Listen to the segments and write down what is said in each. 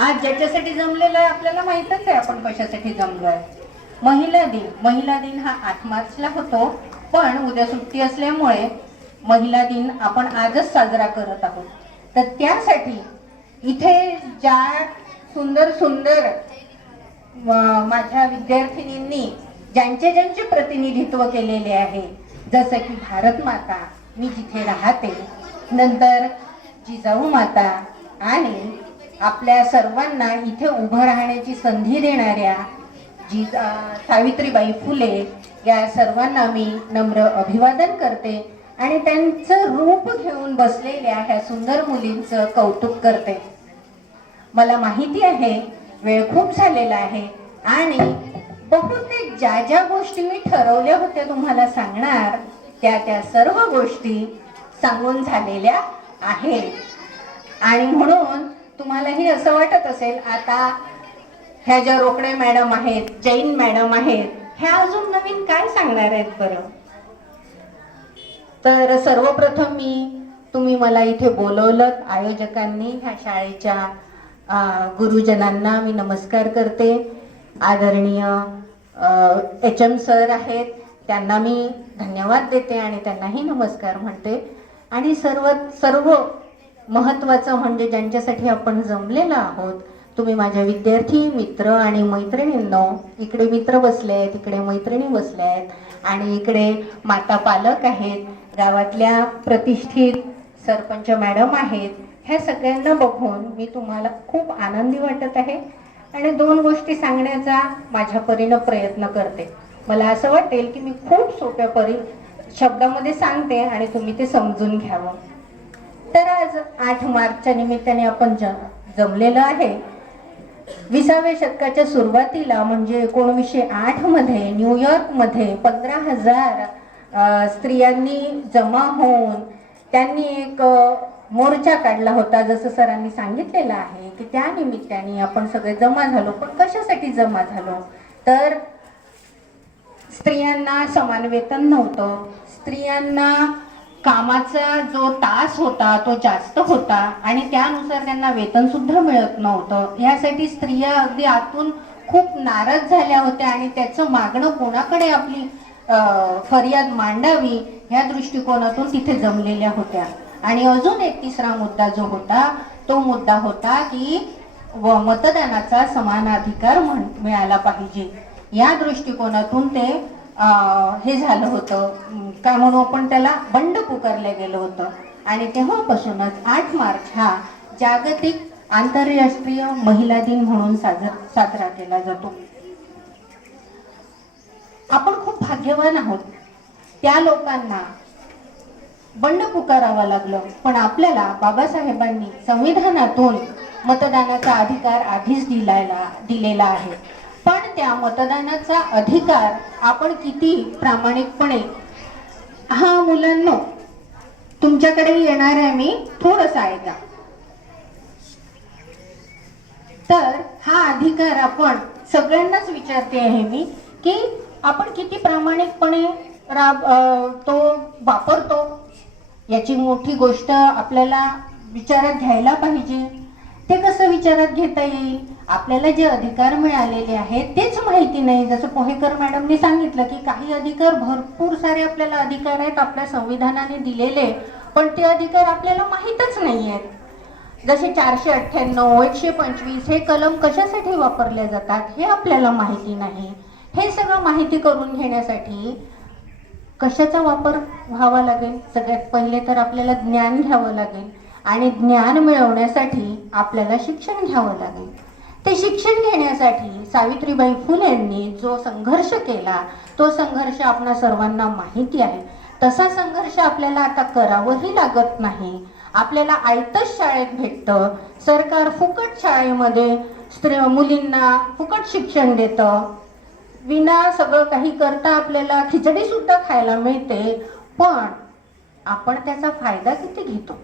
आज ज्याच्यासाठी जमलेलं आहे आपल्याला माहीतच आहे आपण कशासाठी जमलोय. महिला दिन हा 8 मार्चला होतो, पण उद्या सुट्टी असल्यामुळे महिला दिन आपण आजच साजरा करत आहोत. तर त्यासाठी इथे ज्या सुंदर सुंदर माझ्या विद्यार्थिनींनी ज्यांचे प्रतिनिधित्व केलेले आहे, जसं की भारत माता, मी जिथे राहते, नंतर जिजाऊ माता आणि आपल्या सर्वांना इथे उभं राहण्याची संधी देणाऱ्या सावित्रीबाई फुले, या सर्वांना मी नम्र अभिवादन करते आणि त्यांचं रूप घेऊन बसलेल्या ह्या सुंदर मुलींचं कौतुक करते. मला माहिती आहे वेळ खूप झालेला आहे आणि बहुतेक ज्या गोष्टी मी ठरवल्या होत्या तुम्हाला सांगणार त्या सर्व गोष्टी सांगून झालेल्या आहेत. आणि म्हणून तुम्हालाही असं वाटत असेल आता ह्या ज्या रोकडे मॅडम आहेत, जैन मॅडम आहेत, ह्या अजून नवीन काय सांगणार आहेत बरं. तर सर्वप्रथम तुम्ही मला इथे बोलवलं, आयोजकांनी, ह्या शाळेच्या गुरुजनांना मी नमस्कार करते. आदरणीय HM सर आहेत, त्यांना मी धन्यवाद देते आणि त्यांनाही नमस्कार म्हणते. आणि सर्व महत्त्वाचं म्हणजे ज्यांच्यासाठी आपण जमलेलो आहोत, तुम्ही माझ्या विद्यार्थी मित्र आणि मैत्रिणींनो, इकडे मित्र बसले आहेत, इकडे मैत्रिणी बसल्या आहेत आणि इकडे माता पालक आहेत, गावातल्या प्रतिष्ठित सरपंच मॅडम आहेत. ह्या सगळ्यांना बघून मी तुम्हाला खूप आनंदी वाटत आहे आणि 2 गोष्टी सांगण्याचा माझ्या परीने प्रयत्न करते. मला असं वाटेल की मी खूप सोप्या शब्दामध्ये सांगते आणि तुम्ही ते समजून घ्यावं. तर आज 8 मार्चच्या निमित्ताने आपण जमलेलं आहे. 20व्या शतकाच्या सुरुवातीला म्हणजे 1908 मध्ये न्यूयॉर्कमध्ये 15,000 स्त्रियांनी जमा होऊन त्यांनी एक मोर्चा काढला होता, जसं सरांनी सांगितलेलं आहे की त्या निमित्ताने आपण सगळे जमा झालो. पण कशासाठी जमा झालो तर स्त्रियांना समान वेतन नव्हतं, स्त्रियांना कामाचा जो तास होता तो जास्त होता आणि त्यानुसार त्यांना वेतन सुद्धा मिळत नव्हतं. यासाठी स्त्रिया अगदी आतून खूप नाराज झाल्या होत्या आणि त्याचं मागणं कोणाकडे आपली फरियाद मांडावी ह्या दृष्टिकोनातून तिथे जमलेल्या होत्या. आणि अजून एक तिसरा मुद्दा जो होता तो मुद्दा होता की मतदानाचा समान अधिकार मिळाला पाहिजे. या दृष्टिकोनातून ते हे झालं होतं, काय म्हणू आपण त्याला, बंड पुकारलं गेलं होतं. आणि तेव्हापासूनच 8 मार्च हा जागतिक आंतरराष्ट्रीय महिला दिन म्हणून साजरा केला जातो. आपण खूप भाग्यवान आहोत, त्या लोकांना बंड पुकारावं लागलं, पण आपल्याला बाबासाहेबांनी संविधानातून मतदानाचा अधिकार आधीच दिलेला आहे. पण त्या मतदानाचा अधिकार आपण किती प्रामाणिकपणे, हा मुलांनो तुमच्याकडे येणार आहे मी, थोडंसं ऐका. तर हा अधिकार आपण सगळ्यांनाच विचारते आहे मी की आपण किती प्रामाणिकपणे तो वापरतो. याची मोठी गोष्ट आपल्याला विचारात घ्यायला पाहिजे. ते कसं विचारात घेता येईल, आपल्याला जे अधिकार मिळालेले आहेत तेच माहिती नाही. जसं पोहेकर मॅडमने सांगितलं की काही अधिकार, भरपूर सारे आपल्याला अधिकार आहेत आपल्या संविधानाने दिलेले, पण ते अधिकार आपल्याला माहीतच नाही आहेत. जसे 498, 125 हे कलम कशासाठी वापरले जातात हे आपल्याला माहिती नाही. हे सगळं माहिती करून घेण्यासाठी कशाचा वापर व्हावा लागेल, सगळ्यात पहिले तर आपल्याला ज्ञान घ्यावं लागेल आणि ज्ञान मिळवण्यासाठी आपल्याला शिक्षण घ्यावं लागेल. ते शिक्षण घेण्यासाठी सावित्रीबाई फुलेंनी जो संघर्ष केला तो संघर्ष आपणा सर्वांना माहिती आहे. तसा संघर्ष आपल्याला आता करावंही लागत नाही. आपल्याला आयतच शाळेत भेटतं, सरकार फुकट शाळेमध्ये मुलींना फुकट शिक्षण देतं, विना सगळं काही करता आपल्याला खिचडी सुद्धा खायला मिळते. पण आपण त्याचा फायदा किती घेतो.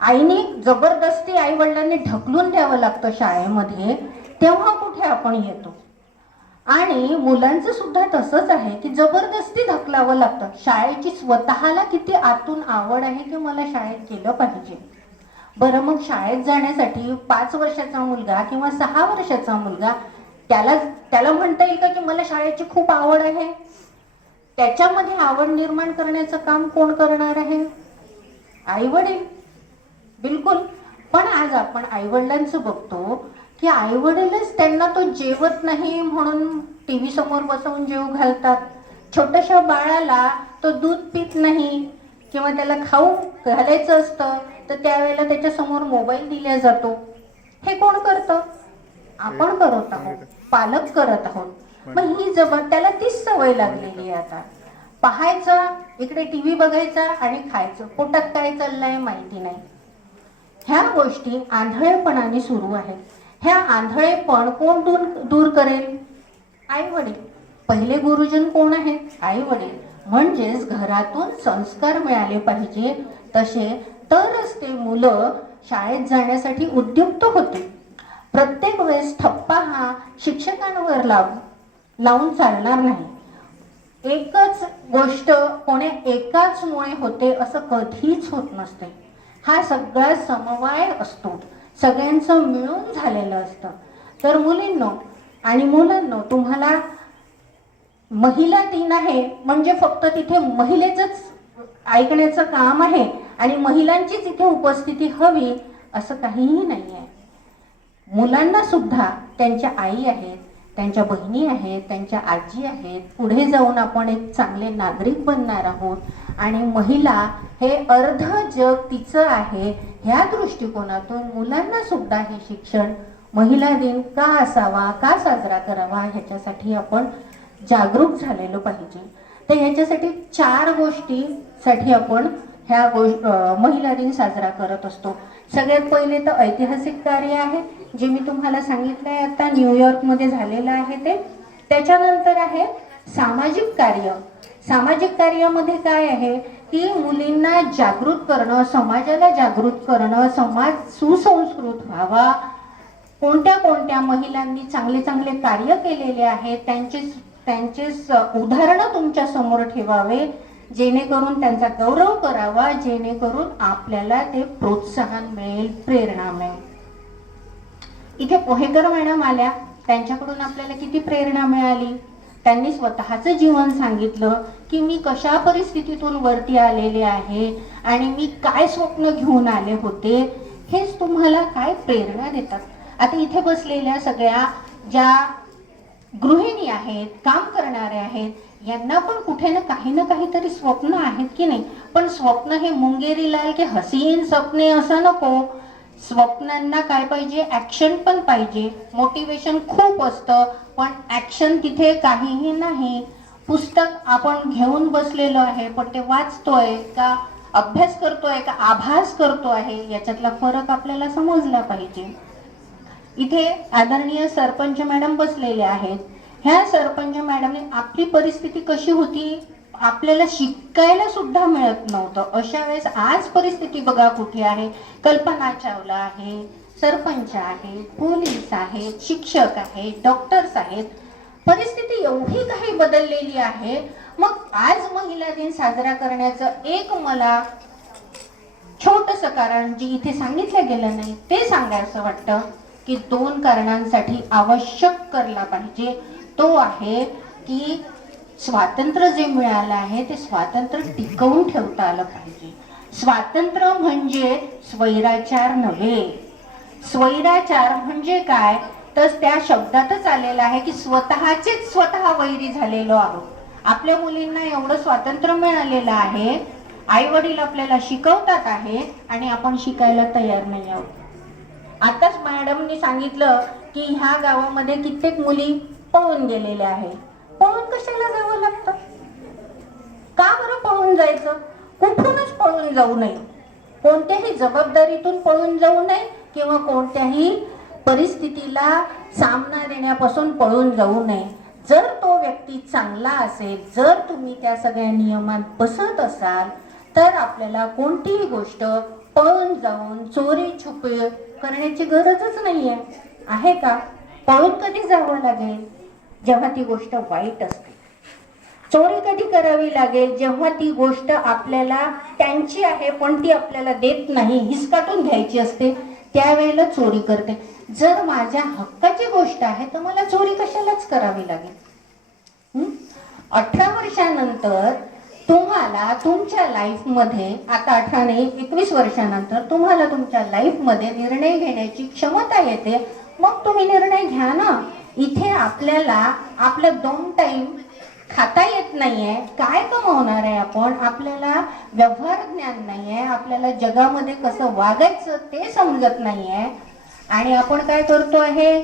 आईने जबरदस्ती आई वडिलांनी ढकलून द्यावं लागतं शाळेमध्ये, तेव्हा कुठे आपण येतो. आणि मुलांचं सुद्धा तसंच आहे की जबरदस्ती ढकलावं लागतं. शाळेची स्वतःला किती आतून आवड आहे की मला शाळेत गेलं पाहिजे, बरं मग शाळेत जाण्यासाठी 5 वर्षाचा मुलगा किंवा 6 वर्षाचा मुलगा त्याला त्याला म्हणता येईल का की मला शाळेची खूप आवड आहे? त्याच्यामध्ये आवड निर्माण करण्याचं काम कोण करणार आहे? आई वडील. बिलकुल. पण आज आपण आई वडिलांचं बघतो की आई वडीलच त्यांना तो जेवत नाही म्हणून टीव्ही समोर बसवून जेवू घालतात. छोट्याशा बाळाला तो दूध पित नाही किंवा त्याला खाऊ घालायचं असतं तर त्यावेळेला त्याच्या समोर मोबाईल दिला जातो. हे कोण करतं? आपण करत आहोत, पालक करत आहोत. मग ही त्याला तीच सवय लागलेली आहे. आता पाहायचं, इकडे टीव्ही बघायचा आणि खायचं, पोटात काय चाललंय माहिती नाही. ह्या गोष्टी आंधळेपणाने सुरू आहेत. ह्या आंधळेपण कोण दूर करेल? आई वडील. पहिले गुरुजन कोण आहेत? आई वडील. म्हणजेच घरातून संस्कार मिळाले पाहिजे तसे, तरच ते मुलं शाळेत जाण्यासाठी उद्युक्त होते. प्रत्येक वेळेस ठप्पा हा शिक्षकांवर लावून चालणार नाही. एकच गोष्ट कोणी एकाच मुळे होते असं कधीच होत नसते. हा सगळा समवाय असतो, सगळ्यांचं मिळून झालेलं असतं. तर मुलींनो आणि मुलांनो, तुम्हाला महिला दिन आहे म्हणजे फक्त तिथे महिलेचंच ऐकण्याचं काम आहे आणि महिलांचीच इथे उपस्थिती हवी असं काहीही नाही आहे. मुलांना सुद्धा त्यांच्या आई आहेत, त्यांच्या बहिणी आहेत, त्यांच्या आजी आहेत. पुढे जाऊन आपण एक चांगले नागरिक बनणार आहोत आणि महिला हे अर्ध जग तिचं आहे. ह्या दृष्टिकोनातून मुलांना सुद्धा हे शिक्षण, महिला दिन का असावा, का साजरा करावा, ह्याच्यासाठी आपण जागरूक झालेलो पाहिजे. तर ह्याच्यासाठी 4 गोष्टीसाठी आपण महिला दिन साजरा करत असतो. सगळ्यात पहिले तर ऐतिहासिक कार्य आहे जे मी तुम्हाला सांगितलंय आता, न्यूयॉर्कमध्ये झालेलं आहे ते. त्याच्यानंतर आहे सामाजिक कार्य. सामाजिक कार्यामध्ये काय आहे की मुलींना जागृत करणं, समाजाला जागृत करणं, समाज सुसंस्कृत व्हावा. कोणत्या कोणत्या महिलांनी चांगले चांगले कार्य केलेले आहेत त्यांचे उदाहरणं तुमच्या समोर ठेवावे, जेणेकरून त्यांचा गौरव करावा, जेणेकरून आपल्याला ते प्रोत्साहन मिळेल, प्रेरणा मिळेल. इथे पोहेकर मॅडम आल्या, त्यांच्याकडून आपल्याला किती प्रेरणा मिळाली. त्यांनी स्वतःचं जीवन सांगितलं की मी कशा परिस्थितीतून वरती आलेले आहे आणि मी काय स्वप्न घेऊन आले होते. हेच तुम्हाला काय प्रेरणा देतात. आता इथे बसलेल्या सगळ्या ज्या गृहिणी आहेत, काम करणारे आहेत, यांना पण कुठे ना काहीतरी स्वप्न आहेत की नाही. पण स्वप्न हे मुंगेरी लाल के हसीन सपने असं नको. स्वप्नांना काय पाहिजे? ऍक्शन पण पाहिजे. मोटिवेशन खूप असतं पण ऍक्शन तिथे काहीही नाही. पुस्तक आपण घेऊन बसलेलो आहे पण ते वाचतोय का, अभ्यास करतोय का, आभास करतो आहे, याच्यातला फरक आपल्याला समजला पाहिजे. इथे आदरणीय सरपंच मॅडम बसलेले आहेत. ह्या सरपंच मॅडमने आपली परिस्थिती कशी होती आपल्याला शिकायला सुद्धा मिळत नव्हतं. अशा वेळेस आज परिस्थिती बघा कुठे आहे. कल्पना चावला आहे, सरपंच आहे, पोलीस आहेत, शिक्षक आहेत, डॉक्टर्स आहेत. परिस्थिती एवढी काही बदललेली आहे. मग आज महिला दिन साजरा करण्याचं एक मला छोटंसं कारण जे इथे सांगितलं गेलं नाही ते सांगायचं वाटतं की 2 कारणांसाठी आवश्यक करला पाहिजे. तो आहे की स्वातंत्र्य जे मिळालं आहे ते स्वातंत्र्य टिकवून ठेवता आलं पाहिजे. स्वातंत्र्य म्हणजे स्वैराचार नव्हे. स्वैराचार म्हणजे काय तर त्या शब्दातच आलेला आहे की स्वतःचेच स्वतः वैरी झालेलो आहोत. आपल्या मुलींना एवढं स्वातंत्र्य मिळालेलं आहे, आई वडील आपल्याला शिकवतात आहे आणि आपण शिकायला तयार नाही आहोत. आताच मॅडमनी सांगितलं की ह्या गावामध्ये कित्येक मुली पळून गेलेल्या आहेत. पळून कशाला जावं लागतं? का बरं पळून जायचं? कुठूनच पळून जाऊ नये. कोणत्याही जबाबदारीतून पळून जाऊ नये किंवा कोणत्याही परिस्थितीला सामना देण्यापासून पळून जाऊ नये. जर तो व्यक्ती चांगला असेल, जर तुम्ही त्या सगळ्या नियमात बसत असाल तर आपल्याला कोणतीही गोष्ट पळून जाऊन चोरी छुपे करण्याची गरजच नाहीये. आहे का? पळून कधी जावं लागेल? जेव्हा ती गोष्ट वाईट असते. चोरी कधी करावी लागेल? जेव्हा ती गोष्ट आपल्याला त्यांची आहे पण ती आपल्याला देत नाही, हिसकाटून घ्यायची असते, त्यावेळेला चोरी करते. जर माझ्या हक्काची गोष्ट आहे तर मला चोरी कशालाच करावी लागेल. 18 वर्षानंतर तुम्हाला तुमच्या लाईफमध्ये, आता 18 नाही 21 वर्षानंतर तुम्हाला तुमच्या लाईफमध्ये निर्णय घेण्याची क्षमता येते. मग तुम्ही निर्णय घ्या ना. इथे आपल्याला आपलं 2 टाइम खाता येत नाहीये, काय कमवणार आहे आपण? आपल्याला व्यवहार ज्ञान नाहीये, आपल्याला जगामध्ये कसं वागायचं ते समजत नाहीये, आणि आपण काय करतो आहे,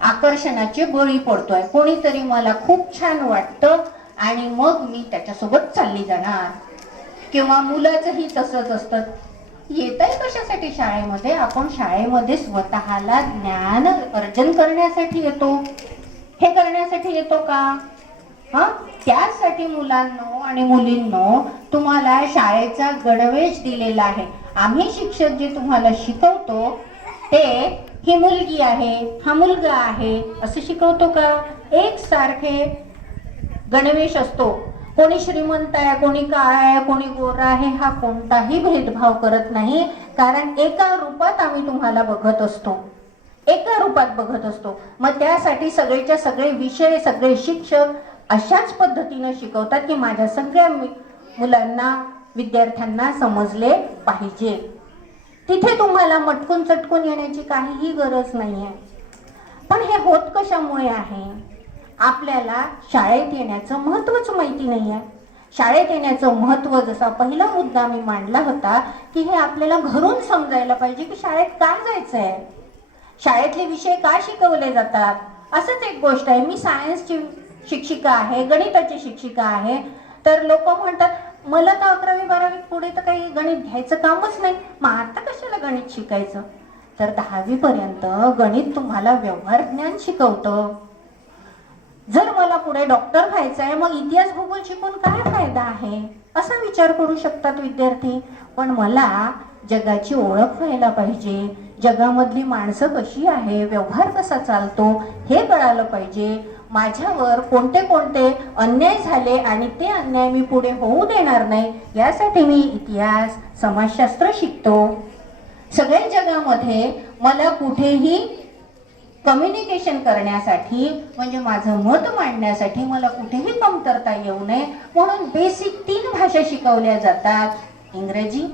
आकर्षणाचे बळी पडतोय. कोणीतरी मला खूप छान वाटतं आणि मग मी त्याच्यासोबत चालली जाणार. किंवा मुलाचंही तसंच असतं. येतंय कशासाठी शाळेमध्ये? आपण शाळेमध्ये स्वतःला ज्ञान अर्जन करण्यासाठी येतो. हे करण्यासाठी येतो का? त्यासाठी मुलांनो आणि मुलींनो तुम्हाला शाळेचा गणवेश दिलेला आहे. आम्ही शिक्षक जे तुम्हाला शिकवतो ते ही मुलगी आहे, हा मुलगा आहे असं शिकवतो का? एक सारखे गणवेश असतो. कोणी श्रीमंत आहे, कोणी काळा आहे, कोणी गोरा आहे, हा कोणताही भेदभाव करत नाही. कारण एका रूपात आम्ही तुम्हाला बघत असतो, एका रूपात बघत असतो. मग त्यासाठी सगळेच्या सगळे विषय, सगळे शिक्षक अशाच पद्धतीने शिकवतात की माझ्या सगळ्या मुलांना, विद्यार्थ्यांना समजले पाहिजे. तिथे तुम्हाला मटकून चटकून येण्याची काहीही गरज नाहीये. पण हे होत कशामुळे आहे? आपल्याला शाळेत येण्याचं महत्त्वच माहिती नाहीये. शाळेत येण्याचं महत्त्व, जसा पहिला मुद्दा मी मांडला होता की हे आपल्याला घरून समजायला पाहिजे की शाळेत का जायचंय, शाळेतले विषय का शिकवले जातात. असंच एक गोष्ट आहे, मी सायन्सची शिक्षिका आहे, गणिताची शिक्षिका आहे, तर लोक म्हणतात मला तर 11वी 12वी पुढे तर काही गणित घ्यायचं कामच नाही, मग आता कशाला गणित शिकायचं? तर 10वी पर्यंत गणित तुम्हाला व्यवहार ज्ञान शिकवतं. जर मला पुढे डॉक्टर व्हायचं आहे, मग इतिहास भूगोल शिकून काय फायदा आहे असा विचार करू शकतात विद्यार्थी. पण मला जगाची ओळख व्हायला पाहिजे, जगामधली माणसं कशी आहे, व्यवहार कसा चालतो हे कळालं पाहिजे. माझ्यावर कोणते कोणते अन्याय झाले आणि ते अन्याय मी पुढे होऊ देणार नाही, यासाठी मी इतिहास, समाजशास्त्र शिकतो. सगळ्या जगामध्ये मला कुठेही कम्युनिकेशन करण्यासाठी, म्हणजे माझं मत मांडण्यासाठी मला कुठेही कमतरता येऊ नये म्हणून बेसिक 3 भाषा शिकवल्या जातात. इंग्रजी,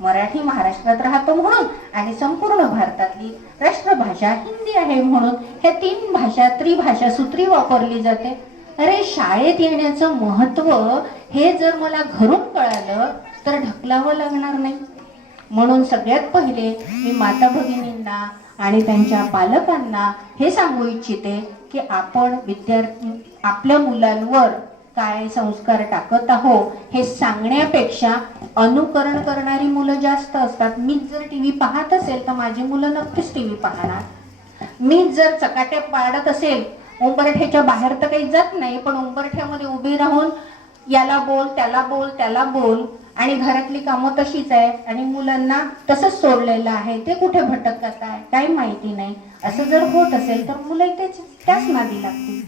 मराठी महाराष्ट्रात राहतो म्हणून, आणि संपूर्ण भारतातली राष्ट्रभाषा हिंदी आहे म्हणून ह्या 3 भाषा, त्रिभाषा सूत्री वापरली जाते. अरे शाळेत येण्याचं महत्त्व हे जर मला घरून कळालं तर ढकलावं लागणार नाही. म्हणून सगळ्यात पहिले मी माता भगिनींना आणि त्यांच्या पालकांना हे सांगू इच्छिते की आपण विद्यार्थी, आपल्या मुलांवर काय संस्कार टाकत आहोत हे सांगण्यापेक्षा अनुकरण करणारी मुलं जास्त असतात. मी जर टीव्ही पाहत असेल तर माझी मुलं नक्कीच टीव्ही पाहणार. मी जर चकाट्या पाडत असेल, उंबरठ्याच्या बाहेर तर काही जात नाही, पण उंबरठ्यामध्ये उभी राहून याला बोल, त्याला बोल, त्याला बोल, आणि घरातली कामं तशीच आहे आणि मुलांना तसंच सोडलेलं आहे, ते कुठे भटकत आहे काही माहिती नाही, असं जर होत असेल तर मुलं त्याच नादी लागतील.